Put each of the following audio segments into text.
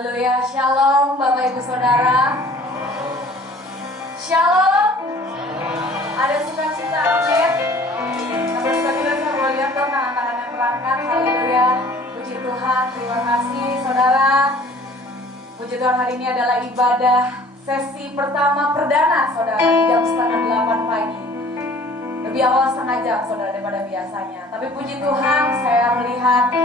Haleluya, shalom Bapak Ibu Saudara. Shalom. Ada sukacita, amin. Bapak Saudara, saya mau lihat dong tangan-tangan yang terangkat. Haleluya, puji Tuhan, terima kasih Saudara. Puji Tuhan, hari ini adalah ibadah sesi pertama perdana Saudara di jam 7:30 pagi. Lebih awal setengah jam Saudara daripada biasanya. Tapi puji Tuhan, saya melihat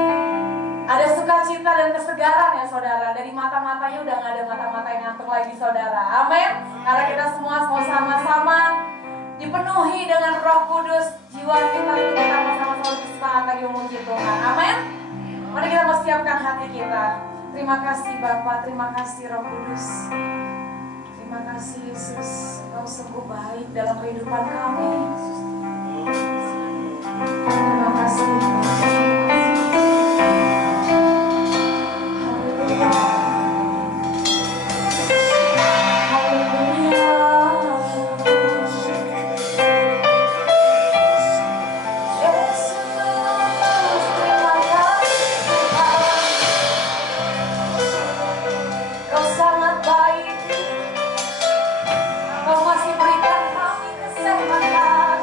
ada sukacita dan kesegaran ya Saudara. Dari mata-matanya udah gak ada mata-mata yang ngantuk lagi Saudara. Amin. Karena kita semua mau sama-sama dipenuhi dengan Roh Kudus. Jiwa kita itu kita mau sama-sama lebih semangat lagi memuji Tuhan. Amin. Mari kita mau siapkan hati kita. Terima kasih Bapa, terima kasih Roh Kudus. Terima kasih Yesus. Engkau sungguh baik dalam kehidupan kami. Terima kasih. Kau masih berikan kami kesehatan.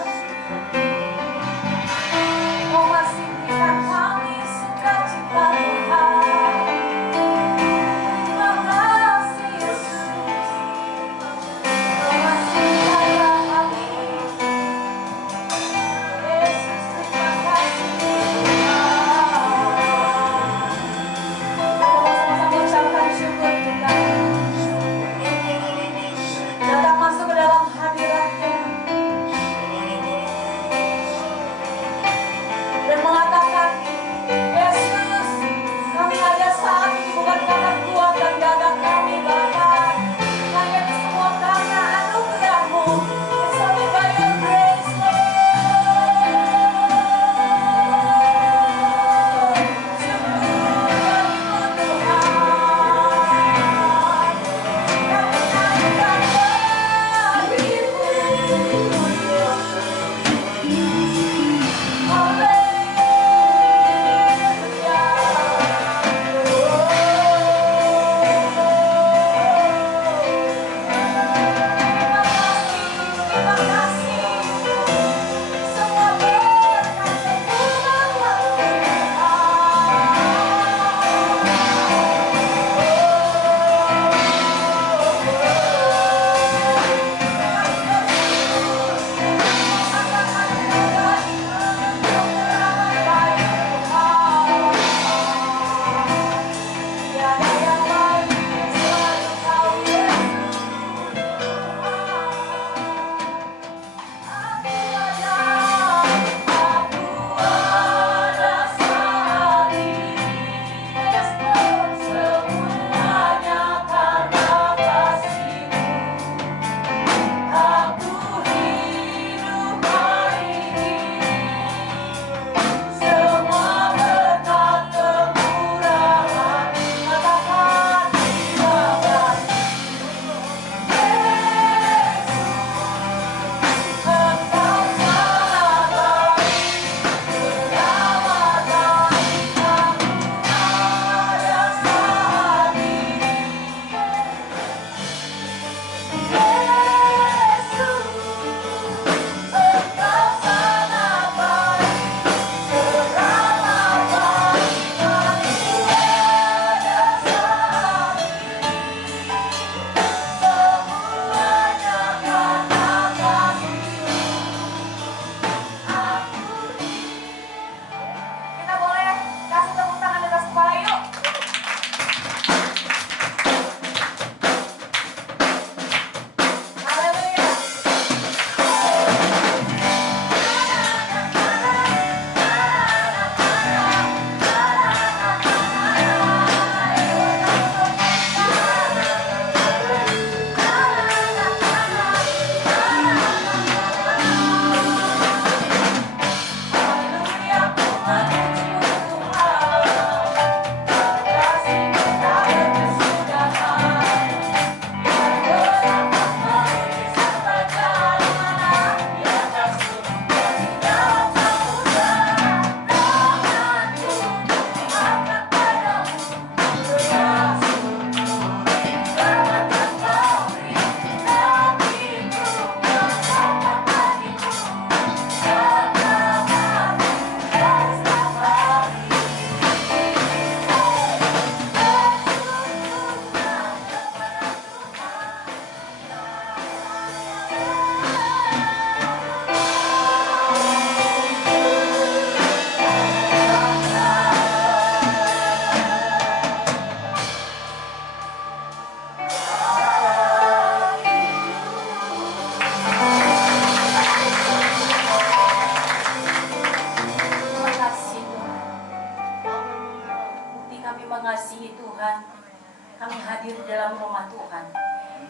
hadir dalam rumah Tuhan,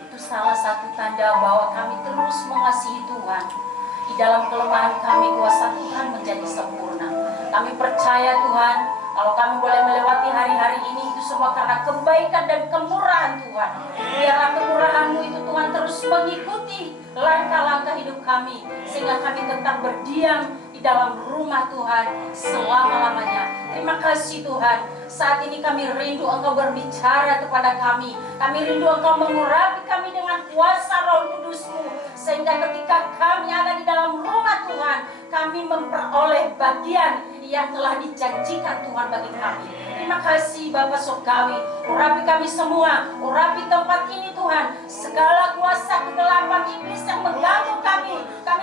itu salah satu tanda bahwa kami terus mengasihi Tuhan. Di dalam kelemahan kami, kuasa Tuhan menjadi sempurna. Kami percaya Tuhan, kalau kami boleh melewati hari-hari ini, itu semua karena kebaikan dan kemurahan Tuhan. Biarlah kemurahan-Mu itu Tuhan terus mengikuti langkah-langkah hidup kami, sehingga kami tetap berdiam di dalam rumah Tuhan selama-lamanya. Terima kasih Tuhan, saat ini kami rindu Engkau berbicara kepada kami. Kami rindu Engkau mengurapi kami dengan kuasa Roh Kudus-Mu, sehingga ketika kami ada di dalam rumah Tuhan, kami memperoleh bagian yang telah dijanjikan Tuhan bagi kami. Terima kasih Bapak Surgawi, urapi kami semua, urapi tempat ini Tuhan. Segala kuasa kegelapan iblis yang mengganggu kami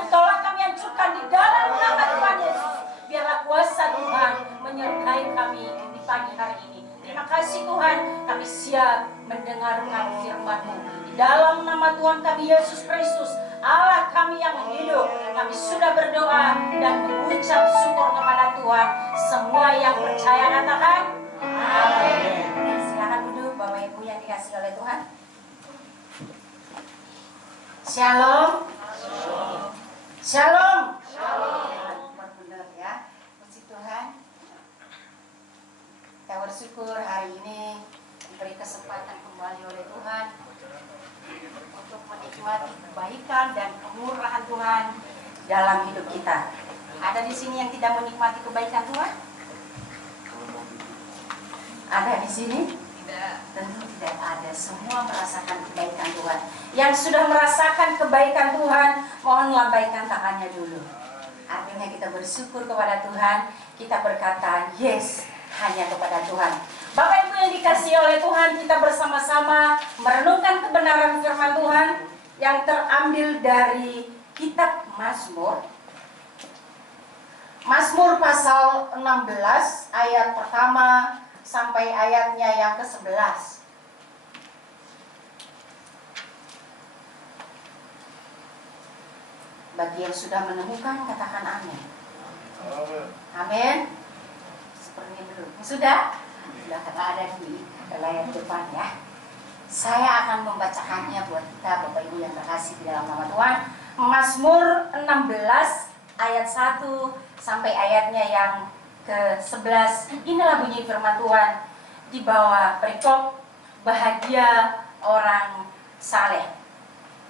tolak, kami hancurkan di dalam nama Tuhan Yesus. Biarlah kuasa Tuhan menyertai kami di pagi hari ini. Terima kasih Tuhan, kami siap mendengarkan firman-Mu. Di dalam nama Tuhan kami Yesus Kristus, Allah kami yang hidup, kami sudah berdoa dan mengucap syukur kepada Tuhan. Semua yang percaya katakan amin. Silakan duduk Bapak Ibu yang dikasihi oleh Tuhan. Shalom. Shalom. Benar ya. Puji Tuhan. Kita bersyukur hari ini diberi kesempatan kembali oleh Tuhan untuk menikmati kebaikan dan kemurahan Tuhan dalam hidup kita. Ada di sini yang tidak menikmati kebaikan Tuhan? Ada di sini? Tidak. Tentu tidak ada. Semua merasakan kebaikan Tuhan. Yang sudah merasakan kebaikan Tuhan, mohon lambaikan tangannya dulu. Artinya kita bersyukur kepada Tuhan. Kita berkata yes hanya kepada Tuhan. Bapak Ibu yang dikasihi oleh Tuhan, kita bersama-sama merenungkan kebenaran firman Tuhan yang terambil dari kitab Mazmur. Mazmur pasal 16 ayat pertama sampai ayatnya yang ke-11. Bagi yang sudah menemukan, katakan amin. Amin. Seperti dulu. Sudah? Sudah ada di layar depan ya. Saya akan membacakannya buat kita Bapak Ibu yang terkasih di dalam nama Tuhan. Mazmur 16 ayat 1 sampai ayatnya yang ke-11. Inilah bunyi firman Tuhan di bawah perikop bahagia orang saleh.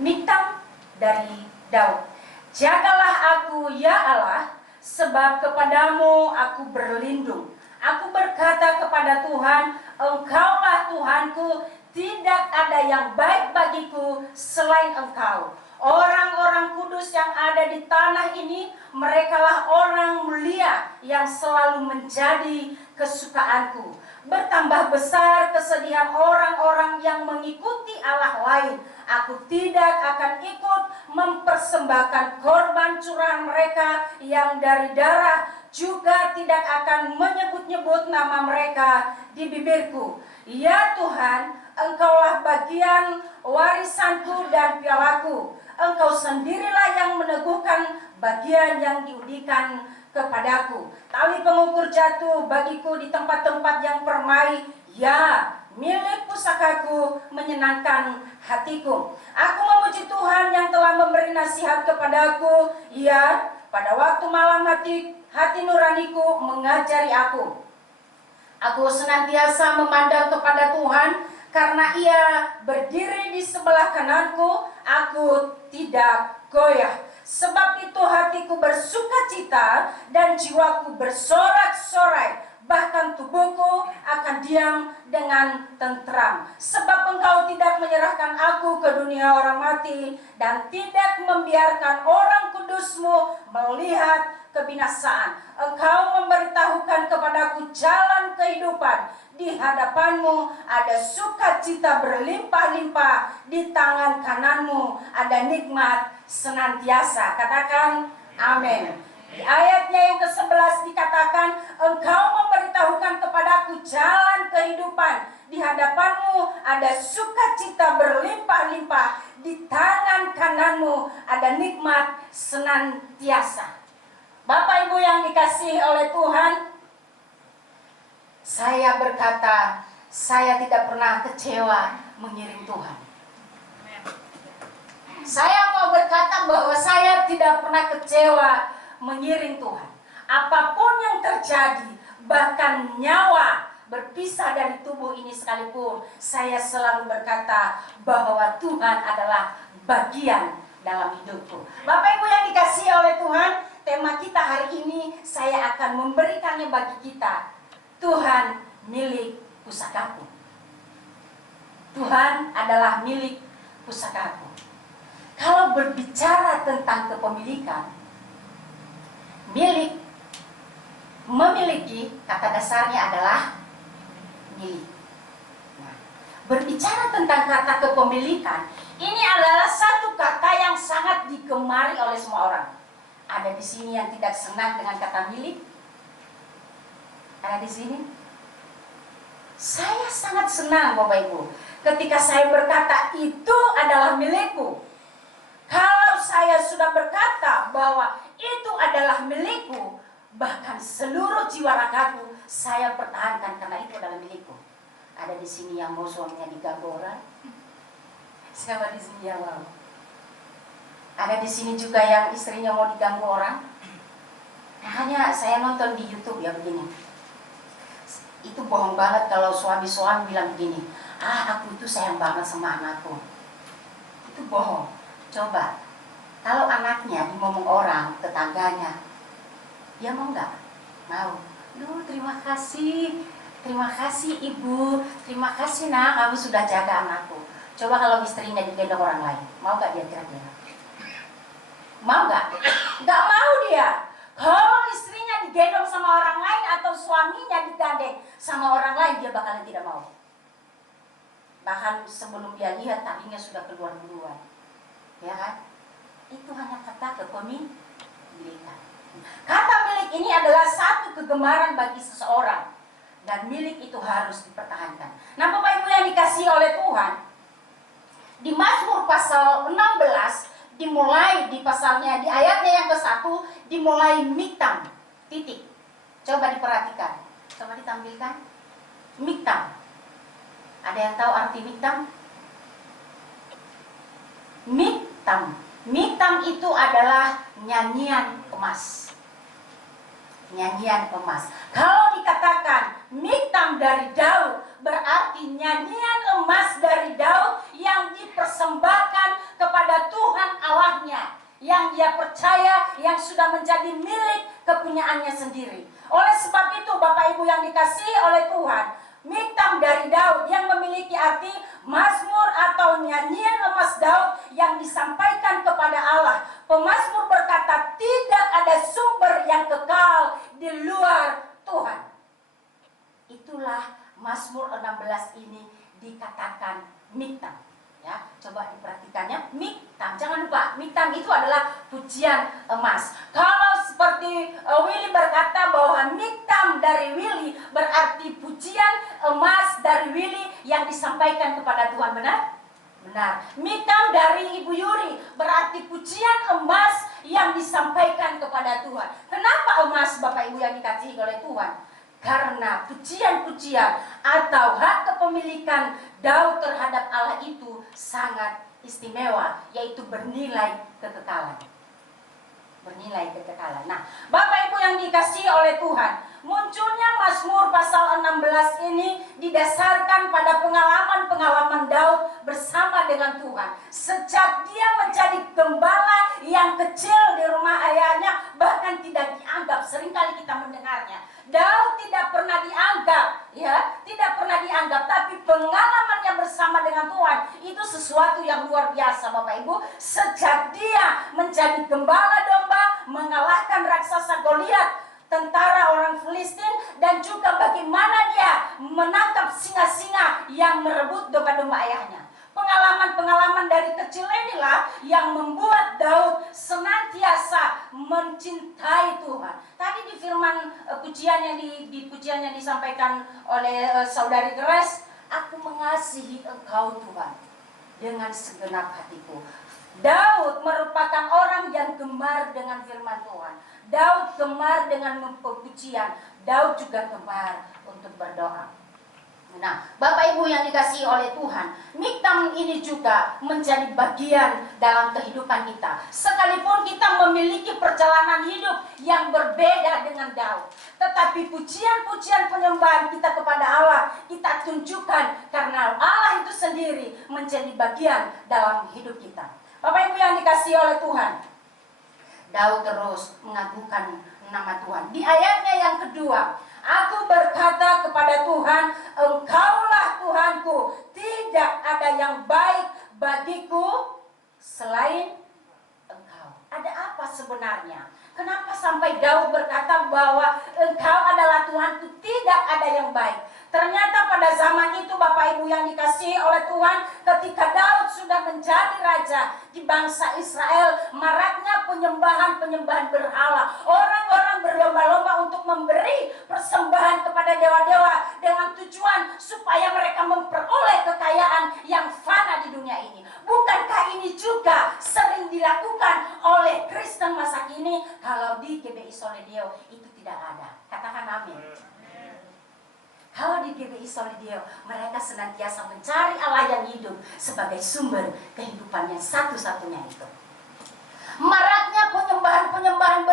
Miktam dari Daud. Jagalah aku ya Allah, sebab kepadamu aku berlindung. Aku berkata kepada Tuhan, Engkaulah Tuhanku, tidak ada yang baik bagiku selain Engkau. Orang-orang kudus yang ada di tanah ini, merekalah orang mulia yang selalu menjadi kesukaanku. Bertambah besar kesedihan orang-orang yang mengikuti Allah lain. Aku tidak akan ikut mempersembahkan korban curahan mereka yang dari darah, juga tidak akan menyebut-nyebut nama mereka di bibirku. Ya Tuhan, Engkaulah bagian warisanku dan pialaku. Engkau sendirilah yang meneguhkan bagian yang diudikan kepadaku. Tali pengukur jatuh bagiku di tempat-tempat yang permai. Ya, milik pusakaku menyenangkan hatiku. Aku memuji Tuhan yang telah memberi nasihat kepadaku. Ya, pada waktu malam hati nuraniku mengajari aku. Aku senantiasa memandang kepada Tuhan, karena Ia berdiri di sebelah kananku, aku tidak goyah. Sebab itu hatiku bersukacita dan jiwaku bersorak-sorai, bahkan tubuhku akan diam dengan tentram. Sebab Engkau tidak menyerahkan aku ke dunia orang mati, dan tidak membiarkan orang kudus-Mu melihat kebinasaan. Engkau memberitahukan kepadaku jalan kehidupan. Di hadapan-Mu ada sukacita berlimpah-limpah, di tangan kanan-Mu ada nikmat senantiasa. Katakan amin. Di ayatnya yang ke-11 dikatakan, Engkau memberitahukan kepadaku jalan kehidupan. Di hadapan-Mu ada sukacita berlimpah-limpah, di tangan kanan-Mu ada nikmat senantiasa. Bapak Ibu yang dikasihi oleh Tuhan, saya berkata, saya tidak pernah kecewa mengiring Tuhan. Saya mau berkata bahwa saya tidak pernah kecewa mengiring Tuhan. Apapun yang terjadi, bahkan nyawa berpisah dari tubuh ini sekalipun, saya selalu berkata bahwa Tuhan adalah bagian dalam hidupku. Bapak Ibu yang dikasihi oleh Tuhan, tema kita hari ini saya akan memberikannya bagi kita. Tuhan milik pusakaku. Tuhan adalah milik pusakaku. Kalau berbicara tentang kepemilikan, milik, memiliki, kata dasarnya adalah milik. Nah, berbicara tentang kata kepemilikan, ini adalah satu kata yang sangat digemari oleh semua orang. Ada di sini yang tidak senang dengan kata milik? Ada di sini? Saya sangat senang, Bapak Ibu, ketika saya berkata itu adalah milikku. Kalau saya sudah berkata bahwa itu adalah milikku, bahkan seluruh jiwa ragaku saya pertahankan karena itu adalah milikku. Ada di sini yang mau suaminya diganggu orang? Siapa di sini yang mau? Ada di sini juga yang istrinya mau diganggu orang? Makanya saya nonton di YouTube ya begini. Itu bohong banget kalau suami-suami bilang begini, aku itu sayang banget sama anakku. Itu bohong. Coba, kalau anaknya dimomong orang, tetangganya, dia mau nggak? Mau. Duh, terima kasih ibu, terima kasih nak, kamu sudah jaga anakku. Coba kalau istrinya digendong orang lain, mau nggak dia kira-kira? Mau nggak? Nggak mau dia. Kalau istrinya digendong sama orang lain atau suaminya digandeng sama orang lain, dia bakalan tidak mau. Bahkan sebelum dia lihat, taringnya sudah keluar duluan. Ya kan? Itu hanya kata kepemilikan. Kata milik ini adalah satu kegemaran bagi seseorang, dan milik itu harus dipertahankan. Nah, Bapak Ibu yang dikasihi oleh Tuhan, di Mazmur pasal 16 dimulai di pasalnya, di ayatnya yang ke-1 dimulai miktam, titik. Coba diperhatikan, coba ditampilkan. Miktam. Ada yang tahu arti miktam? Miktam itu adalah nyanyian emas. Nyanyian emas. Kalau dikatakan miktam dari Daud, berarti nyanyian emas dari Daud yang dipersembahkan kepada Tuhan Allahnya, yang dia percaya, yang sudah menjadi milik kepunyaannya sendiri. Oleh sebab itu, Bapak Ibu yang dikasihi oleh Tuhan, miktam dari Daud yang memiliki arti mazmur atau nyanyian emas Daud yang disampaikan kepada Allah. Pemazmur berkata, tidak ada sumber yang kekal di luar Tuhan. Itulah Mazmur 16 ini dikatakan miktam. Ya, coba diperhatikannya, miktam. Jangan lupa, miktam itu adalah pujian emas. Kalau seperti Willy berkata bahwa miktam dari Willy berarti pujian emas dari Willy yang disampaikan kepada Tuhan, benar? Benar. Miktam dari Ibu Yuri berarti pujian emas yang disampaikan kepada Tuhan. Kenapa emas, Bapak Ibu yang dikasihi oleh Tuhan? Karena pujian-pujian atau hak kepemilikan Daud terhadap Allah itu sangat istimewa, yaitu bernilai kekekalan. Bernilai kekekalan. Nah, Bapak Ibu yang dikasihi oleh Tuhan, munculnya Mazmur pasal 16 ini didasarkan pada pengalaman-pengalaman Daud bersama dengan Tuhan. Sejak dia menjadi gembala yang kecil di rumah ayahnya, bahkan tidak dianggap, seringkali kita mendengarnya. Daud tidak pernah dianggap, ya, tidak pernah dianggap, tapi pengalamannya bersama dengan Tuhan itu sesuatu yang luar biasa, Bapak Ibu. Sejak dia menjadi gembala domba, mengalahkan raksasa Goliat, tentara orang Filistin, dan juga bagaimana dia menangkap singa-singa yang merebut domba-domba ayahnya. Pengalaman-pengalaman dari kecil inilah yang membuat Daud senantiasa mencintai Tuhan. Tadi di firman pujian yang disampaikan oleh saudari Grace, aku mengasihi Engkau Tuhan dengan segenap hatiku. Daud merupakan orang yang gemar dengan firman Tuhan. Daud gemar dengan pujian. Daud juga gemar untuk berdoa. Nah, Bapak Ibu yang dikasihi oleh Tuhan, Miktam ini juga menjadi bagian dalam kehidupan kita. Sekalipun kita memiliki perjalanan hidup yang berbeda dengan Daud, tetapi pujian-pujian penyembahan kita kepada Allah kita tunjukkan karena Allah itu sendiri menjadi bagian dalam hidup kita. Bapak Ibu yang dikasihi oleh Tuhan, Daud terus mengagungkan nama Tuhan. Di ayatnya yang kedua, aku berkata kepada Tuhan, Engkaulah Tuhanku, tidak ada yang baik bagiku selain Engkau. Ada apa sebenarnya? Kenapa sampai Daud berkata bahwa Engkau adalah Tuhanku, tidak ada yang baik? Ternyata pada zaman itu Bapak Ibu yang dikasihi oleh Tuhan, ketika Daud sudah menjadi raja di bangsa Israel, maraknya penyembahan-penyembahan berhala. Orang-orang berlomba-lomba untuk memberi persembahan kepada dewa-dewa dengan tujuan supaya mereka memperoleh kekayaan yang fana di dunia ini. Bukankah ini juga sering dilakukan oleh Kristen masa kini? Kalau di GBI Solidio itu tidak ada. Katakan amin. Kalau di GBI Solidio, mereka senantiasa mencari Allah yang hidup sebagai sumber kehidupan yang satu-satunya itu. Maraknya penyembahan-penyembahan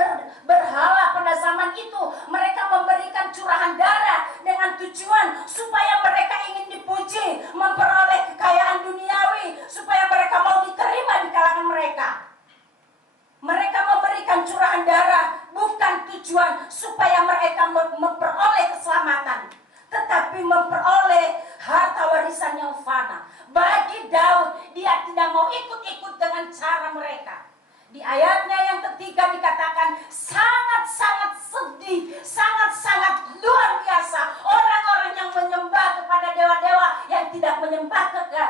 berhala pada zaman itu, mereka memberikan curahan darah dengan tujuan supaya mereka ingin dipuji, memperoleh kekayaan duniawi, supaya mereka mau diterima di kalangan mereka. Mereka memberikan curahan darah bukan tujuan supaya mereka memperoleh keselamatan, tetapi memperoleh harta warisan yang fana. Bagi Daud, dia tidak mau ikut-ikut dengan cara mereka. Di ayatnya yang ketiga dikatakan sangat-sangat sedih, sangat-sangat luar biasa. Orang-orang yang menyembah kepada dewa-dewa yang tidak menyembah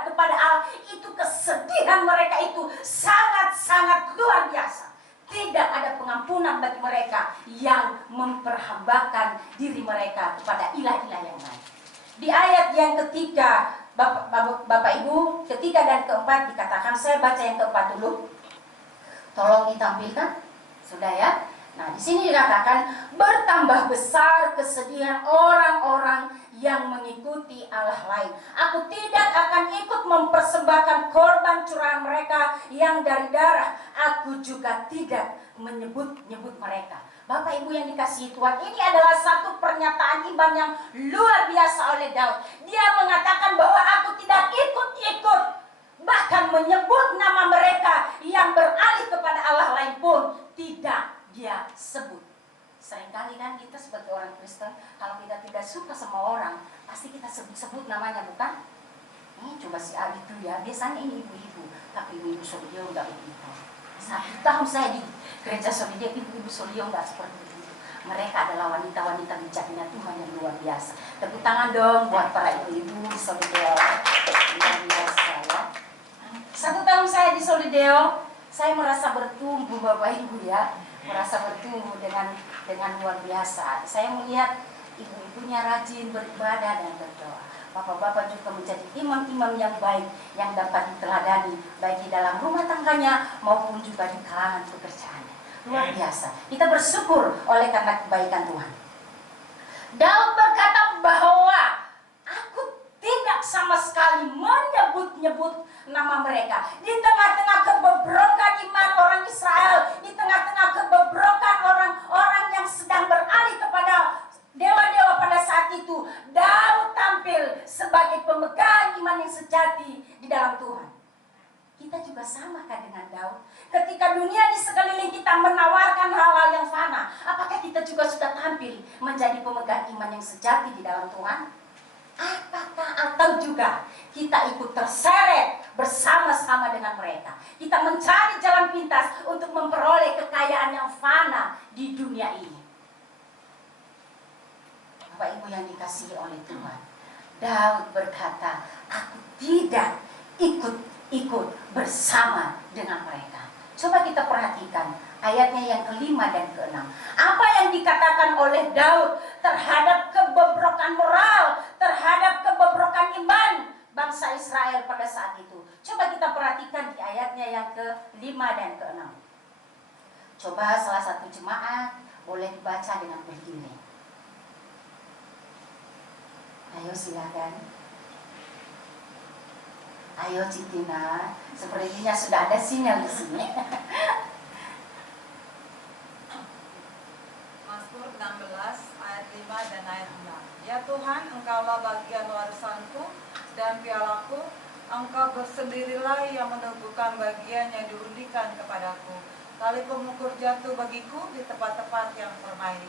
kepada Allah, itu kesedihan mereka itu sangat-sangat luar biasa. Tidak ada pengampunan bagi mereka yang memperhambakan diri mereka kepada ilah-ilah yang lain. Di ayat yang ketiga, Bapak Ibu, ketiga dan keempat dikatakan, saya baca yang keempat dulu. Tolong ditampilkan, sudah ya. Nah, di sini dikatakan bertambah besar kesedihan orang-orang yang mengikuti Allah lain. Aku tidak akan ikut mempersembahkan korban curahan mereka yang dari darah. Aku juga tidak menyebut-nyebut mereka. Bapak Ibu yang dikasihi Tuhan, ini adalah satu pernyataan iman yang luar biasa oleh Daud. Dia mengatakan bahwa aku tidak ikut-ikut, bahkan menyebut nama mereka yang beralih kepada Allah lain pun tidak dia sebut. Seringkali kan kita sebagai orang Kristen, kalau kita tidak suka sama orang, pasti kita sebut-sebut namanya, bukan? Ini coba si A itu ya, biasanya ini ibu-ibu, tapi ibu-ibu Solidio enggak begitu. 1 tahun saya di gereja Solidio, ibu-ibu Solidio enggak seperti itu. Mereka adalah wanita-wanita bijaknya Tuhan yang luar biasa. Tepuk tangan dong buat para ibu-ibu di Solidio. Luar biasa ya. 1 tahun saya di Solidio, saya merasa bertumbuh Bapak Ibu ya, merasa bertumbuh dengan luar biasa. Saya melihat ibu-ibunya rajin beribadah dan berdoa. Bapak-bapak juga menjadi imam-imam yang baik yang dapat diteladani baik di dalam rumah tangganya maupun juga di kalangan pekerjaannya. Luar biasa. Kita bersyukur oleh karena kebaikan Tuhan. Daud berkata bahwa aku tidak sama sekali menyebut-nyebut nama mereka. Di tengah-tengah kebobrokan iman orang Israel, di tengah-tengah kebobrokan orang-orang yang sedang beralih kepada dewa-dewa pada saat itu, Daud tampil sebagai pemegang iman yang sejati di dalam Tuhan. Kita juga samakah dengan Daud? Ketika dunia di sekeliling kita menawarkan hal-hal yang fana, apakah kita juga sudah tampil menjadi pemegang iman yang sejati di dalam Tuhan? Apakah atau juga kita ikut terseret bersama-sama dengan mereka? Kita mencari jalan pintas untuk memperoleh kekayaan yang fana di dunia ini. Bapak Ibu yang dikasihi oleh Tuhan, Daud berkata, aku tidak ikut bersama dengan mereka. Coba kita perhatikan ayatnya yang kelima dan keenam. Apa yang dikatakan oleh Daud terhadap kebobrokan moral, terhadap kebobrokan iman bangsa Israel pada saat itu. Coba kita perhatikan di ayatnya yang kelima dan keenam. Coba salah satu jemaat boleh dibaca dengan berdiri. Ayo silakan. Ayo Citina, sepertinya sudah ada sinyal di sini. Mazmur 16 ayat 5 dan ayat 6. Ya Tuhan, Engkaulah bagian warisanku dan pialaku. Engkau bersendirilah yang menentukan bagian yang diundikan kepadaku. Tali pengukur jatuh bagiku di tempat-tempat yang permai.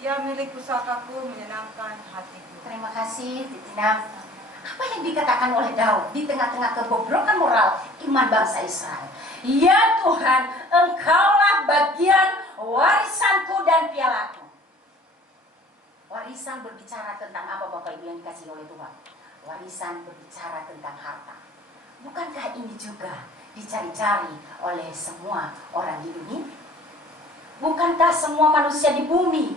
Ya milik pusakaku menyenangkan hatiku. Terima kasih Titina. Apa yang dikatakan oleh Daud di tengah-tengah kebobrokan moral iman bangsa Israel? Ya Tuhan, Engkaulah bagian warisanku dan pialaku. Warisan berbicara tentang apa Bapak Ibu yang dikasih oleh Tuhan? Warisan berbicara tentang harta. Bukankah ini juga dicari-cari oleh semua orang di dunia? Bukankah semua manusia di bumi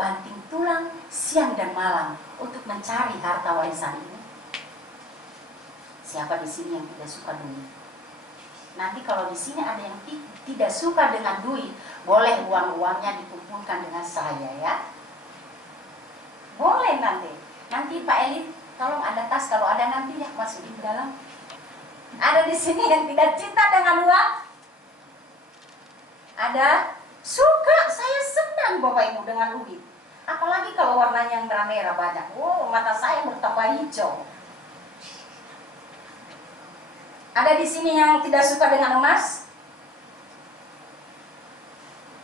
banting tulang siang dan malam untuk mencari harta warisan ini? Siapa di sini yang tidak suka duit? Nanti kalau di sini ada yang tidak suka dengan duit, boleh uang-uangnya dikumpulkan dengan saya ya. Boleh nanti. Nanti Pak Eli, tolong ada tas, kalau ada nanti ya masukin ke dalam. Ada di sini yang tidak cinta dengan uang? Ada? Suka, saya senang Bapak Ibu dengan duit. Apalagi kalau warnanya yang merah-merah banyak. Oh, mata saya bertambah hijau. Ada di sini yang tidak suka dengan emas?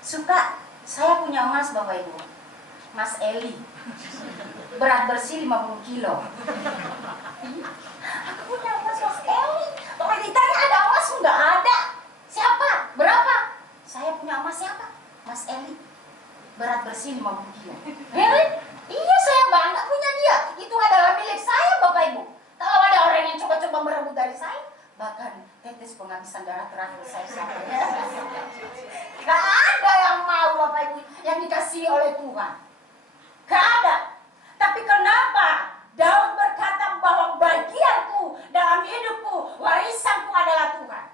Suka. Saya punya emas Bapak Ibu. Mas Eli. Berat bersih 50 kilo. Aku punya emas Mas Eli. Bapak ditanya ada emas? Enggak ada. Siapa? Berapa? Saya punya emas siapa? Mas Eli. Berat bersih 50 kilo. Really? Iya, saya bangga punya dia. Itu adalah milik saya Bapak Ibu. Kalau ada orang yang coba-coba merebut dari saya, bahkan tetes penghabisan darah terakhir saya sampai. Gak ada yang mau Bapak Ibu yang dikasihi oleh Tuhan. Gak ada. Tapi kenapa Daud berkata bahwa bagianku dalam hidupku, warisanku adalah Tuhan?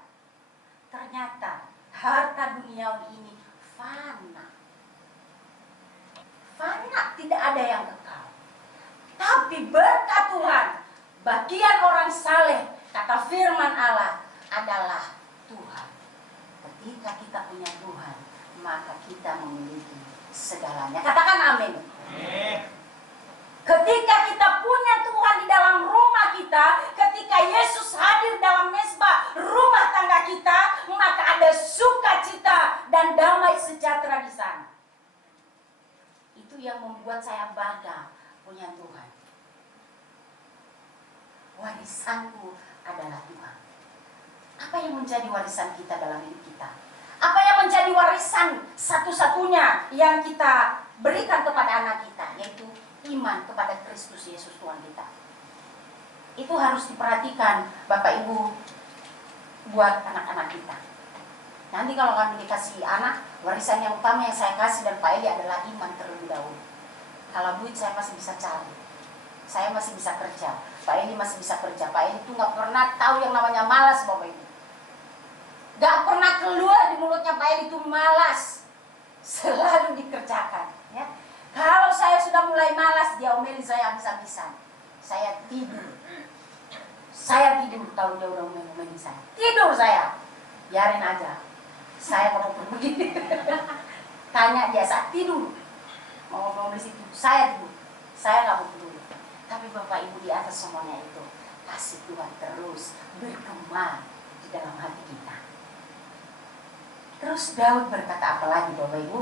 Ternyata harta duniawi ini fana. Fana, tidak ada yang kekal. Tapi berkat Tuhan, bagian orang saleh, kata firman Allah, adalah Tuhan. Ketika kita punya Tuhan, maka kita memiliki segalanya. Katakan amin. Ketika kita punya Tuhan di dalam rumah kita, ketika Yesus hadir dalam mezbah rumah tangga kita, maka ada sukacita dan damai sejahtera di sana. Itu yang membuat saya bangga punya Tuhan. Warisanku adalah Tuhan. Apa yang menjadi warisan kita dalam hidup kita? Apa yang menjadi warisan satu-satunya yang kita berikan kepada anak kita, yaitu iman kepada Kristus Yesus Tuhan kita. Itu harus diperhatikan Bapak Ibu buat anak-anak kita. Nanti kalau kami dikasih anak, warisan yang utama yang saya kasih dan Pak Eli adalah iman terlebih dahulu. Kalau duit saya masih bisa cari, saya masih bisa kerja, Pak Eli masih bisa kerja. Pak Eli itu gak pernah tahu yang namanya malas Bapak Ibu. Gak pernah keluar di mulutnya Pak Eli itu malas. Selalu dikerjakan ya. Kalau saya sudah mulai malas, dia omeli saya habis-habisan. Saya tidur. Saya tidur kalau dia udah omeli saya. Tidur saya. Biarin aja. Saya mau pergi. Tanya dia saat tidur. Mau ngomong di situ. Saya tidur. Saya nggak mau peduli. Tapi Bapak Ibu di atas semuanya itu, kasih Tuhan terus berkembang di dalam hati kita. Terus Daud berkata apa lagi Bapak Ibu?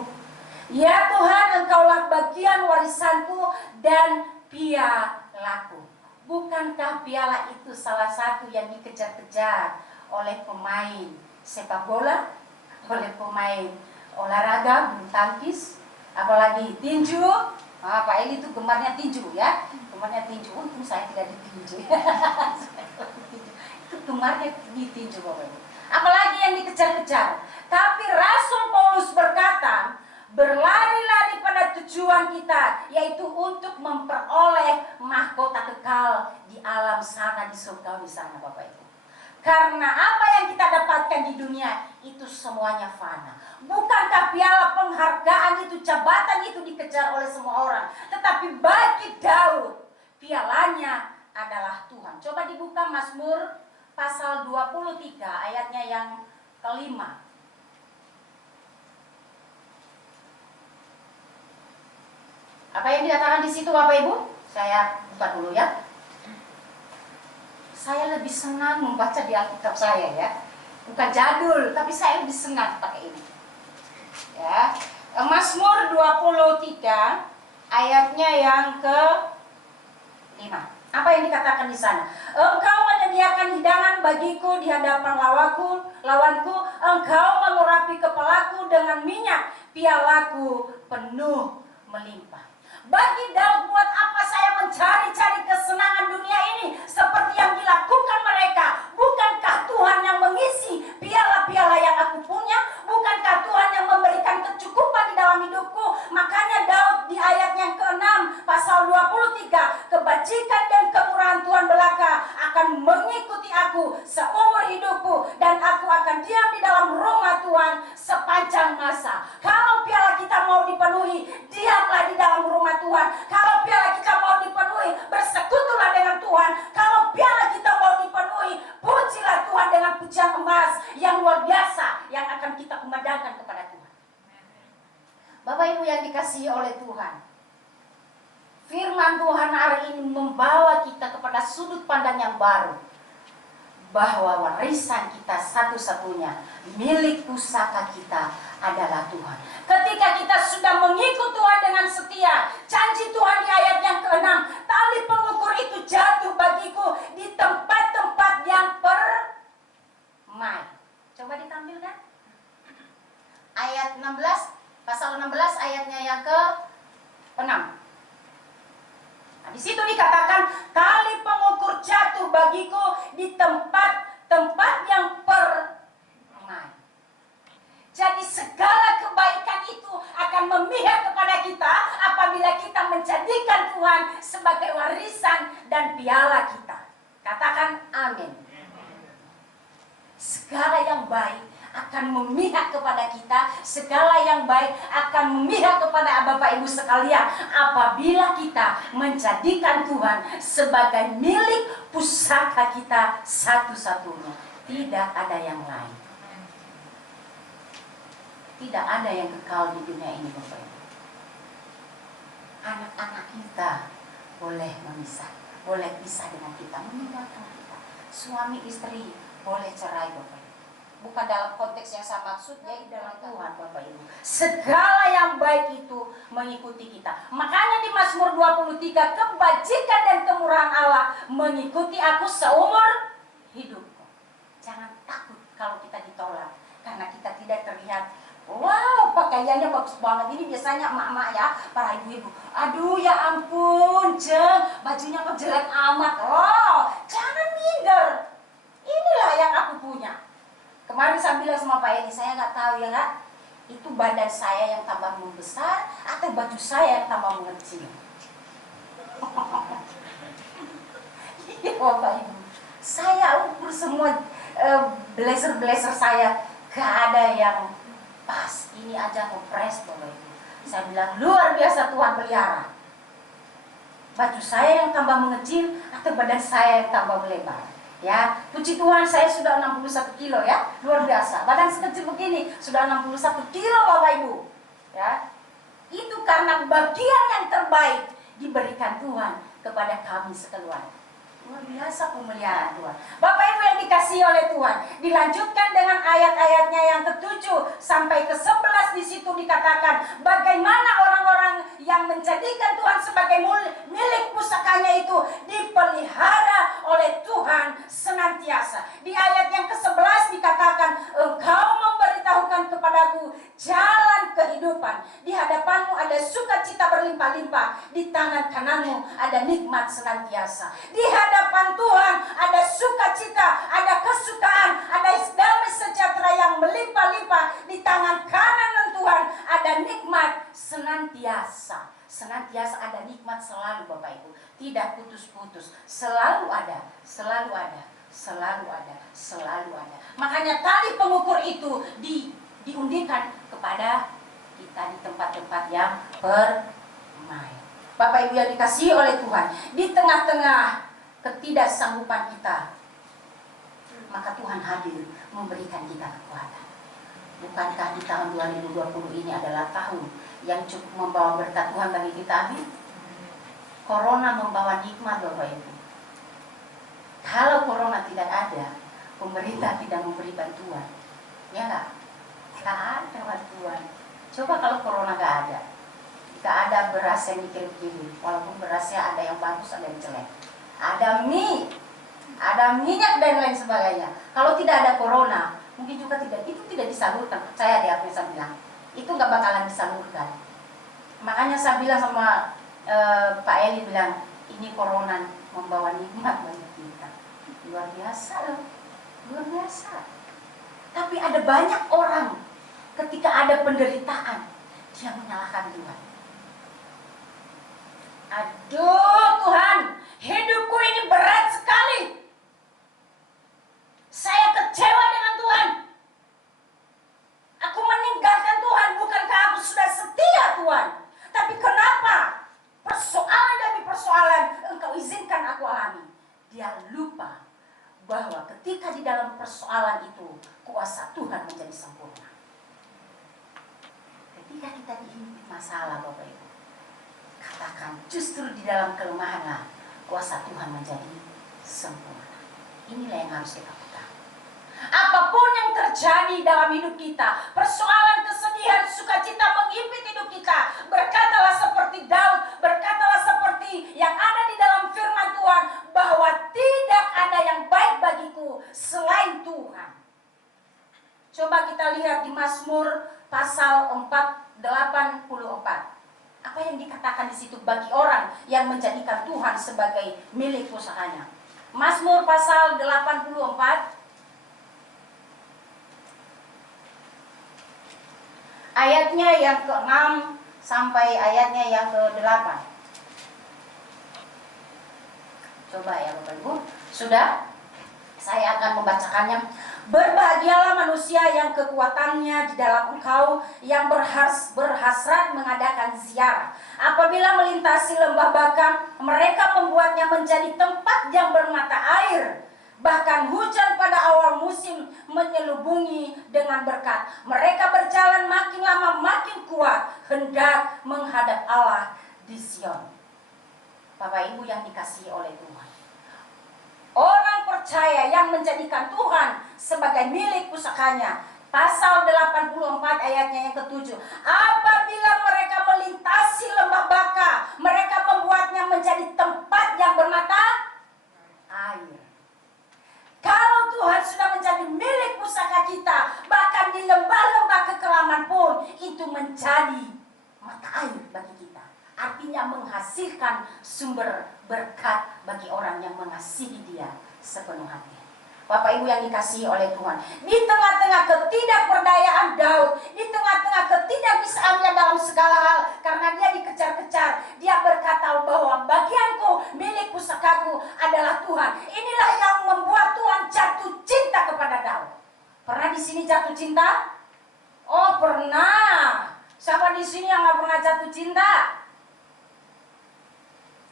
Ya Tuhan, Engkaulah bagian warisanku dan pialaku. Bukankah piala itu salah satu yang dikejar-kejar oleh pemain sepak bola, oleh pemain olahraga, bulu tangkis, apalagi tinju? Pak Eli itu gemarnya tinju ya, gemarnya tinju. Untung saya tidak ditinju. Itu gemarnya ditinju Bapak Ibu. Apalagi yang dikejar-kejar. Tapi Rasul Paulus berkata, berlari-lari pada tujuan kita, yaitu untuk memperoleh mahkota kekal di alam sana, di surga di sana Bapak Ibu. Karena apa yang kita dapatkan di dunia itu semuanya fana. Bukankah piala penghargaan itu, jabatan itu dikejar oleh semua orang. Tetapi bagi Daud, pialanya adalah Tuhan. Coba dibuka Mazmur pasal 23 ayatnya yang kelima. Apa yang dikatakan di situ Bapak Ibu? Saya buka dulu ya. Saya lebih senang membaca di Alkitab saya ya. Bukan jadul, tapi saya lebih senang pakai ini. Ya. Mazmur 23 ayatnya yang ke-5. Apa yang dikatakan di sana? Engkau menyediakan hidangan bagiku di hadapan lawanku. Engkau mengurapi kepalaku dengan minyak, pialaku penuh melimpah. Bagi Daud, buat apa saya mencari-cari kesenangan dunia ini seperti yang dilakukan mereka? Bukankah Tuhan yang mengisi piala-piala yang aku punya? Bukankah Tuhan yang memberikan kecukupan di dalam hidupku? Makanya Daud di ayat yang ke-6 pasal 23, kebajikan dan kemurahan Tuhan belaka akan mengikuti aku seumur hidupku, dan aku akan diam di dalam rumah Tuhan sepanjang masa. Kalau piala kita mau dipenuhi, diamlah di dalam rumah Tuhan. Kalau piala kita mau dipenuhi, bersekutulah dengan Tuhan. Kalau piala kita mau dipenuhi, pujilah Tuhan dengan pujian emas yang luar biasa yang akan kita kumandangkan kepada Tuhan. Bapak Ibu yang dikasihi oleh Tuhan, firman Tuhan hari ini membawa kita kepada sudut pandang yang baru, bahwa warisan kita satu-satunya, milik pusaka kita adalah Tuhan. Ketika kita sudah mengikut Tuhan dengan setia, janji Tuhan di ayat yang ke-6, tali pengukur itu jatuh bagiku di tempat-tempat yang permai. Coba ditampilkan ayat 16, pasal 16 ayatnya yang ke-6. Nah, di situ dikatakan tali pengukur jatuh bagiku di tempat-tempat yang permai. Jadi segala kebaikan itu akan memihak kepada kita apabila kita menjadikan Tuhan sebagai warisan dan piala kita. Katakan amin. Segala yang baik akan memihak kepada kita, segala yang baik akan memihak kepada Bapak Ibu sekalian apabila kita menjadikan Tuhan sebagai milik pusaka kita satu-satunya. Tidak ada yang lain. Tidak ada yang kekal di dunia ini, Bapak Ibu. Anak-anak kita boleh memisah, boleh pisah dengan kita, meninggalkan kita. Suami istri boleh cerai, Bapak Ibu. Bukan dalam konteks yang saya maksud, ya dalam Tuhan, Bapak Ibu. Segala yang baik itu mengikuti kita. Makanya di Mazmur 23, kebajikan dan kemurahan Allah mengikuti aku seumur hidupku. Jangan takut kalau kita ditolak, karena kita tidak terlihat, wow, pakaiannya bagus banget. Ini biasanya emak-emak ya, para ibu-ibu. Aduh ya ampun, Jeng, bajunya kok jelek amat. Oh, jangan minder. Inilah yang aku punya. Kemarin saya bilang sama Pak Edi, saya nggak tahu ya nggak, itu badan saya yang tambah membesar atau baju saya yang tambah mengecil. Iya Bapak Ibu, saya ukur semua blazer saya, gak ada yang pas, ini aja ngepres Bapak Ibu. Saya bilang luar biasa Tuhan pelihara. Baju saya yang tambah mengecil atau badan saya yang tambah melebar. Ya, puji Tuhan saya sudah 61 kilo ya, luar biasa. Badan sekecil begini sudah 61 kilo Bapak Ibu. Ya, itu karena bagian yang terbaik diberikan Tuhan kepada kami sekeluarga. Luar biasa pemeliharaan Tuhan. Bapak Ibu yang dikasihi oleh Tuhan, dilanjutkan dengan ayat-ayatnya yang ke-7 sampai ke-11. Di situ dikatakan bagaimana orang-orang yang menjadikan Tuhan sebagai milik pusakanya itu dipelihara oleh Tuhan senantiasa. Di ayat yang ke-11 dikatakan, engkau memberitahukan kepadaku jalan kehidupan. Di hadapanmu ada sukacita berlimpah-limpah, di tangan kananmu ada nikmat senantiasa. Di hadapan Tuhan ada sukacita, ada kesukaan, ada damai sejahtera yang melimpah-limpah. Di tangan kanan Tuhan ada nikmat senantiasa. Senantiasa ada nikmat selalu Bapak Ibu, tidak putus-putus, selalu ada, selalu ada, selalu ada, selalu ada. Makanya tali pengukur itu diundikan kepada kita di tempat-tempat yang permai. Bapak Ibu yang dikasihi oleh Tuhan, di tengah-tengah ketidaksanggupan kita, maka Tuhan hadir memberikan kita kekuatan. Bukankah di tahun 2020 ini adalah tahun yang cukup membawa berkat Tuhan bagi kita? Amin. Corona membawa nikmat, Bapak Ibu. Kalau corona tidak ada, pemerintah tidak memberi bantuan, ya nggak? Nggak ada bantuan. Coba kalau corona nggak ada, ada beras yang dikirim-kirim, walaupun berasnya ada yang bagus, ada yang jelek, ada mie, ada minyak dan lain sebagainya. Kalau tidak ada corona, mungkin juga itu tidak disalurkan. Percaya deh apa yang saya bilang, itu nggak bakalan disalurkan. Makanya saya bilang sama Pak Eli bilang, ini corona membawa nikmat bagi kita. Luar biasa loh, luar biasa. Tapi ada banyak orang ketika ada penderitaan, dia menyalahkan Tuhan. Aduh Tuhan, hidupku ini berat sekali. Saya kecewa dengan Tuhan. Aku meninggalkan Tuhan, bukankah aku sudah setia Tuhan? Tapi kenapa persoalan demi persoalan Engkau izinkan aku alami? Dia lupa bahwa ketika di dalam persoalan itu kuasa Tuhan menjadi sempurna. Ketika kita dihimpit masalah, Bapak Ibu, katakan justru di dalam kelemahanlah kuasa Tuhan menjadi sempurna. Inilah yang harus kita pegang. Apapun yang terjadi dalam hidup kita, persoalan, kesedihan, sukacita menghimpit hidup kita, berkatalah seperti Daud, berkatalah seperti yang ada di dalam firman Tuhan, bahwa tidak ada yang baik bagiku selain Tuhan. Coba kita lihat di Mazmur pasal 84. Apa yang dikatakan di situ bagi orang yang menjadikan Tuhan sebagai milik usahanya? Mazmur pasal 84 ayatnya yang ke-6 sampai ayatnya yang ke-8. Coba ya Bapak Ibu, sudah? Saya akan membacakannya. Berbahagialah manusia yang kekuatannya di dalam Engkau, yang berhasrat mengadakan ziarah. Apabila melintasi lembah baka, mereka membuatnya menjadi tempat yang bermata air. Bahkan hujan pada awal musim menyelubungi dengan berkat. Mereka berjalan makin lama makin kuat, hendak menghadap Allah di Sion. Bapak Ibu yang dikasihi oleh Tuhan, orang percaya yang menjadikan Tuhan sebagai milik pusakanya, pasal 84 ayatnya yang ke-7. Apabila mereka melintasi lembah baka, mereka membuatnya menjadi tempat yang bermata air. Kalau Tuhan sudah menjadi milik pusaka kita, bahkan di lembah-lembah kekelaman pun itu menjadi mata air bagi kita. Artinya menghasilkan sumber berkat bagi orang yang mengasihi Dia sepenuh hati. Bapak Ibu yang dikasihi oleh Tuhan, di tengah-tengah ketidakberdayaan Daud, di tengah-tengah ketidakbisaannya dalam segala hal, karena dia dikejar-kejar, dia berkata bahwa bagianku, milik pusakaku adalah Tuhan. Inilah yang membuat Tuhan jatuh cinta kepada Daud. Pernah di sini jatuh cinta? Oh pernah. Siapa di sini yang nggak pernah jatuh cinta?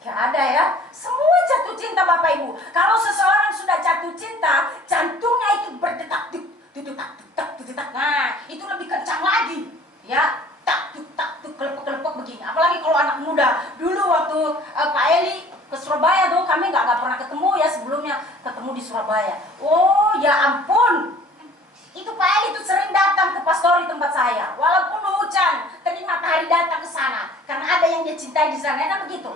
Gak ada ya, semua jatuh cinta Bapak Ibu. Kalau seseorang sudah jatuh cinta, jantungnya itu berdetak, detak. Nah, itu lebih kencang lagi, ya, tak, kelepek-kelepek begini. Apalagi kalau anak muda. Dulu waktu Pak Eli ke Surabaya tuh, kami nggak pernah ketemu ya sebelumnya, ketemu di Surabaya. Oh ya ampun, itu Pak Eli itu sering datang ke pastori tempat saya, walaupun hujan, terik matahari datang ke sana, karena ada yang dia cintai di sana, kan begitu.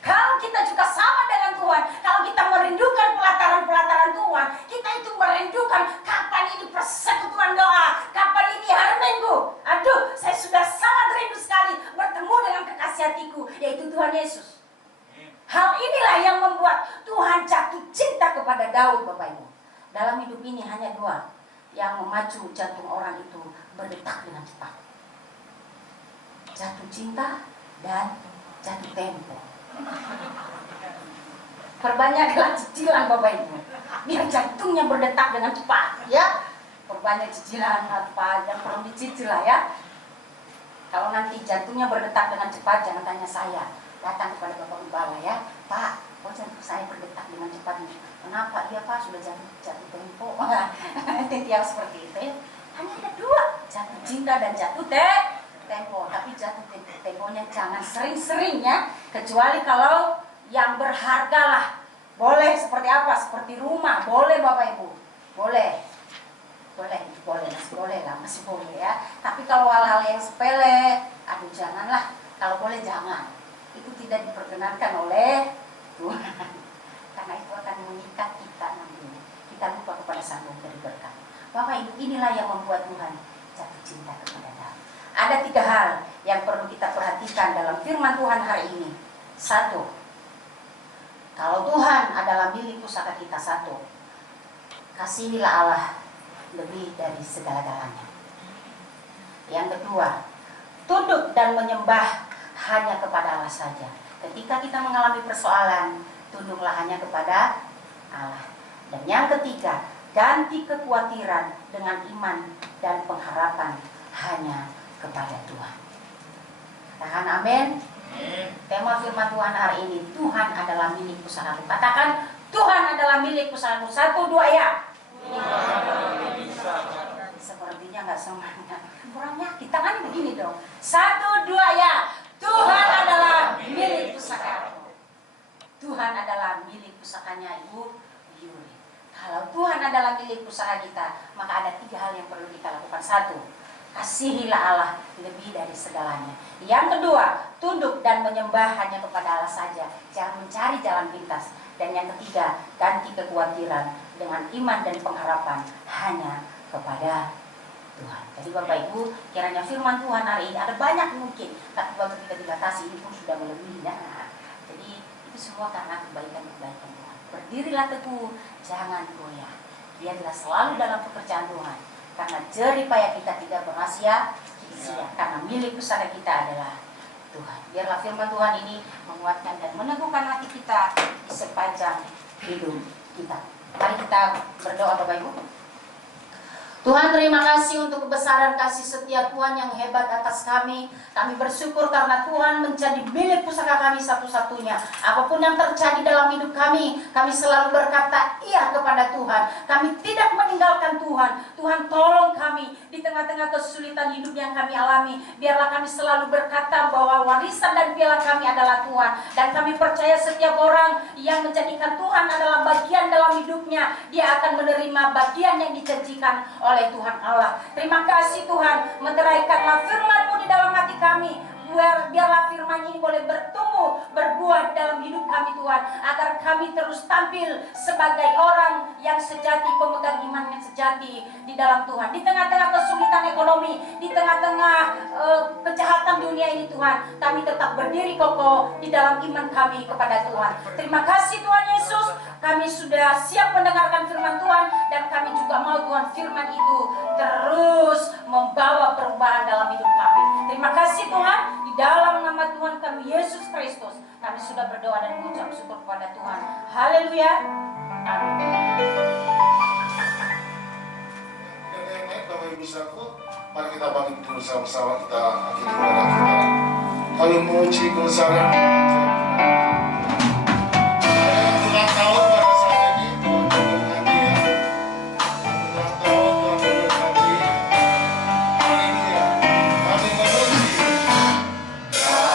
Kalau kita juga sama dengan Tuhan, kalau kita merindukan pelataran-pelataran Tuhan, kita itu merindukan kapan ini persekutuan doa, kapan ini hari Minggu. Aduh, saya sudah sangat rindu sekali bertemu dengan kekasih hatiku, yaitu Tuhan Yesus. Hal inilah yang membuat Tuhan jatuh cinta kepada Daud, Bapak Ibu. Dalam hidup ini hanya dua yang memacu jantung orang itu berdetak dengan cepat: jatuh cinta dan jatuh tempo. Perbanyaklah cicilan Bapak Ibu, biar jantungnya berdetak dengan cepat, ya. Perbanyak cicilan apa yang perlu dicicil lah ya. Kalau nanti jantungnya berdetak dengan cepat, jangan tanya saya. Datang kepada Bapak Gembala ya, Pak, kok jantung saya berdetak dengan cepat nih? Kenapa? Iya Pak, sudah jatuh tempo. Yang seperti itu ya. Hanya ada dua, jatuh cinta dan jatuh tempo. Tapi jatuh temponya jangan sering-sering ya. Kecuali kalau yang berharga lah. Boleh seperti apa? Seperti rumah, boleh Bapak Ibu. Boleh, masih boleh ya. Tapi kalau hal-hal yang sepele, aduh janganlah. Kalau boleh jangan. Itu tidak diperkenankan oleh Tuhan. Karena itu akan mengikat kita nantinya. Kita lupa kepada Sang Pemberi berkat. Bapak Ibu, inilah yang membuat Tuhan jatuh cinta kepada Daud. Ada 3 hal yang perlu kita perhatikan dalam firman Tuhan hari ini. 1, kalau Tuhan adalah milik pusaka kita. 1, kasihilah Allah lebih dari segala-galanya. Yang kedua, tunduk dan menyembah hanya kepada Allah saja. Ketika kita mengalami persoalan, tunduklah hanya kepada Allah. Dan yang ketiga, ganti kekhawatiran dengan iman dan pengharapan hanya kepada Tuhan. Katakan amin. Tema firman Tuhan hari ini, Tuhan adalah milik pusakaku. Katakan, Tuhan adalah milik pusakaku. 1, 2 ya. Sepertinya nggak semuanya. Kurangnya kita kan begini dong. 1, 2 ya. Tuhan adalah milik pusakaku. Tuhan adalah milik pusakanya Ibu Yuri. Kalau Tuhan adalah milik pusaka kita, maka ada 3 hal yang perlu kita lakukan. 1, kasihilah Allah lebih dari segalanya. Yang kedua, tunduk dan menyembah hanya kepada Allah saja. Jangan mencari jalan pintas. Dan yang ketiga, ganti kekhawatiran dengan iman dan pengharapan hanya kepada Tuhan. Jadi Bapak Ibu, kiranya firman Tuhan hari ini ada banyak mungkin, tapi waktu kita dibatasi ini pun sudah melebihi. Nah, jadi itu semua karena kebaikan-kebaikan Tuhan. Berdirilah teguh, jangan goyah. Biarlah selalu dalam pekerjaan Tuhan. Karena jerih payah kita tidak berhasil, karena milik pusaka kita adalah Tuhan. Biarlah firman Tuhan ini menguatkan dan meneguhkan hati kita di sepanjang hidup kita. Mari kita berdoa Bapak Ibu. Tuhan, terima kasih untuk kebesaran kasih setia Tuhan yang hebat atas kami. Kami bersyukur karena Tuhan menjadi milik pusaka kami satu-satunya. Apapun yang terjadi dalam hidup kami selalu berkata iya kepada Tuhan. Kami tidak meninggalkan Tuhan. Tuhan, tolong kami di tengah-tengah kesulitan hidup yang kami alami. Biarlah kami selalu berkata bahwa warisan dan piala kami adalah Tuhan. Dan kami percaya setiap orang yang menjadikan Tuhan adalah bagian dalam hidupnya, dia akan menerima bagian yang dijanjikan oleh Tuhan Allah. Terima kasih Tuhan, meteraikanlah firman-Mu di dalam hati kami. Biarlah firman ini boleh bertumbuh, berbuah dalam hidup kami Tuhan, agar kami terus tampil sebagai orang yang sejati, pemegang iman yang sejati di dalam Tuhan. Di tengah-tengah kesulitan ekonomi, di tengah-tengah kejahatan dunia ini Tuhan, kami tetap berdiri kokoh di dalam iman kami kepada Tuhan. Terima kasih Tuhan Yesus, kami sudah siap mendengarkan firman Tuhan, dan kami juga mau Tuhan firman itu terus membawa perubahan dalam hidup kami. Terima kasih Tuhan. Di dalam nama Tuhan kami Yesus Kristus, kami sudah berdoa dan mengucap syukur kepada Tuhan. Haleluya. Amin. Bapak Ibu saudaraku, mari kita bangkit dulu bersama-sama, kita akhiri ibadah kita. Kami memuji kebesaran Tuhan tahun pada saat ini. Tuhan memberkati ya. Tuhan tahun, Tuhan memberkati. Haleluya. Kami memuji. Tuhan,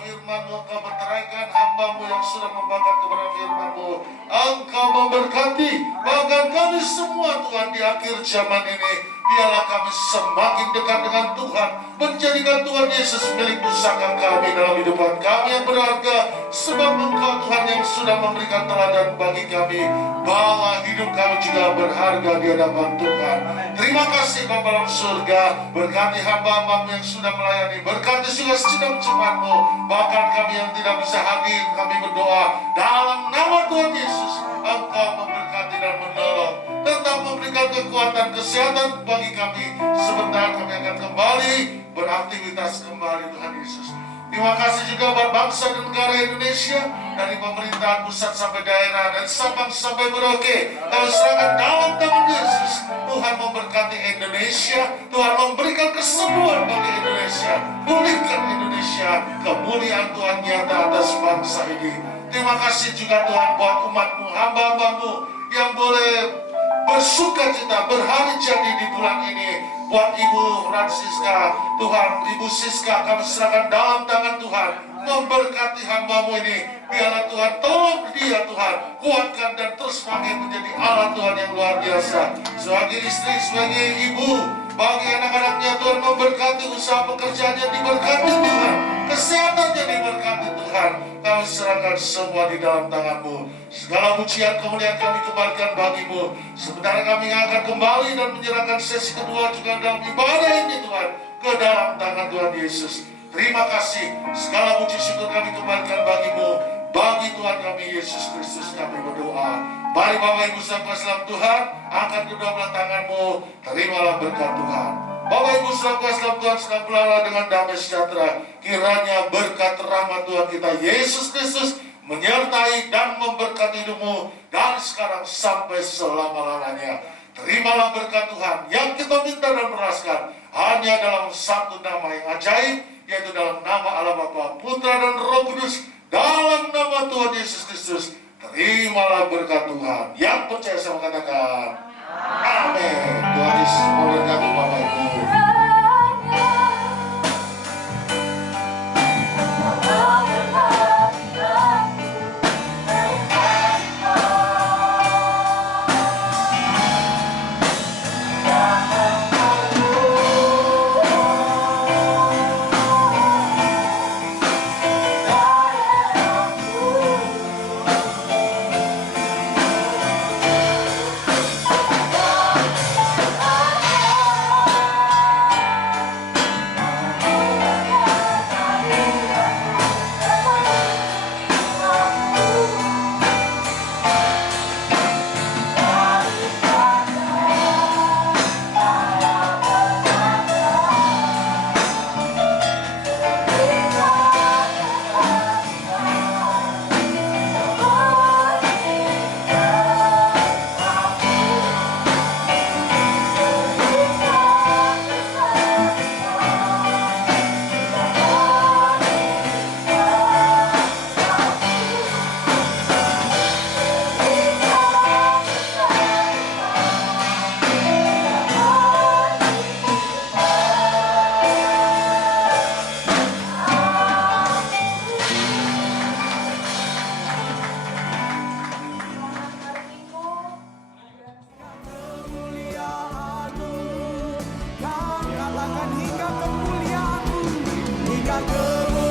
firman-Mu, Engkau berteraikan hamba-Mu yang sudah membakar kebenaran firman-Mu. Engkau memberkati bahkan kami semua Tuhan di akhir zaman ini. Biarlah kami semakin dekat dengan Tuhan, menjadikan Tuhan Yesus milik pusaka kami dalam hidupan kami yang berharga, sebab Engkau Tuhan yang sudah memberikan teladan bagi kami bahwa hidup kami juga berharga di hadapan Tuhan. Terima kasih Bapa dalam surga, berkati hamba-Hamba yang sudah melayani, berkati juga segenap jemaat-Mu, bahkan kami yang tidak bisa hadir, kami berdoa dalam nama Tuhan Yesus, Engkau memberkati dan menolong, tetap memberikan kekuatan kesehatan bagi kami. Sebentar kami akan kembali beraktivitas kembali Tuhan Yesus. Terima kasih juga buat bangsa dan negara Indonesia, dari pemerintahan pusat sampai daerah dan Sabang sampai Merauke. Kami serahkan dalam tangan Yesus. Tuhan memberkati Indonesia, Tuhan memberikan kesembuhan bagi Indonesia, pulihkan Indonesia, kemuliaan Tuhan nyata atas bangsa ini. Terima kasih juga Tuhan buat umat-Mu, hamba-hamba-Mu yang boleh bersuka cita berhari jadi di bulan ini. Buat Ibu Francisca, Tuhan, Ibu Siska, kami serahkan dalam tangan Tuhan. Memberkati hamba-Mu ini. Biarlah Tuhan tolong dia Tuhan, kuatkan dan terus pakai menjadi Allah Tuhan yang luar biasa. Sebagai istri, sebagai ibu, bagi anak-anaknya Tuhan memberkati, usaha pekerjaannya diberkati Tuhan, kesehatannya diberkati Tuhan. Kami serahkan semua di dalam tangan-Mu. Segala pujian kemuliaan kami kembalikan bagi-Mu. Sebentar kami akan kembali dan menyerahkan sesi kedua juga dalam ibadah ini Tuhan, ke dalam tangan Tuhan Yesus. Terima kasih, segala puji syukur kami kembalikan bagi-Mu. Bagi Tuhan kami Yesus Kristus kami berdoa. Mari Bapak Ibu saudara dalam Tuhan, angkat kedua belah tangan-Mu, terimalah berkat Tuhan. Bapak Ibu saudara dalam Tuhan sedang berlala dengan damai sejahtera. Kiranya berkat rahmat Tuhan kita Yesus Kristus menyertai dan memberkati hidupmu dari sekarang sampai selama-lamanya. Terimalah berkat Tuhan yang kita minta dan beraskan hanya dalam satu nama yang ajaib, yaitu dalam nama Allah Bapa, Putra dan Roh Kudus, dalam nama Tuhan Yesus Kristus. Terimalah berkat Tuhan. Yang percaya sama katakan amin. Tuhan Yesus memberkati Bapak Ibu. Hingga kemuliaan-Mu, hingga kemuliaan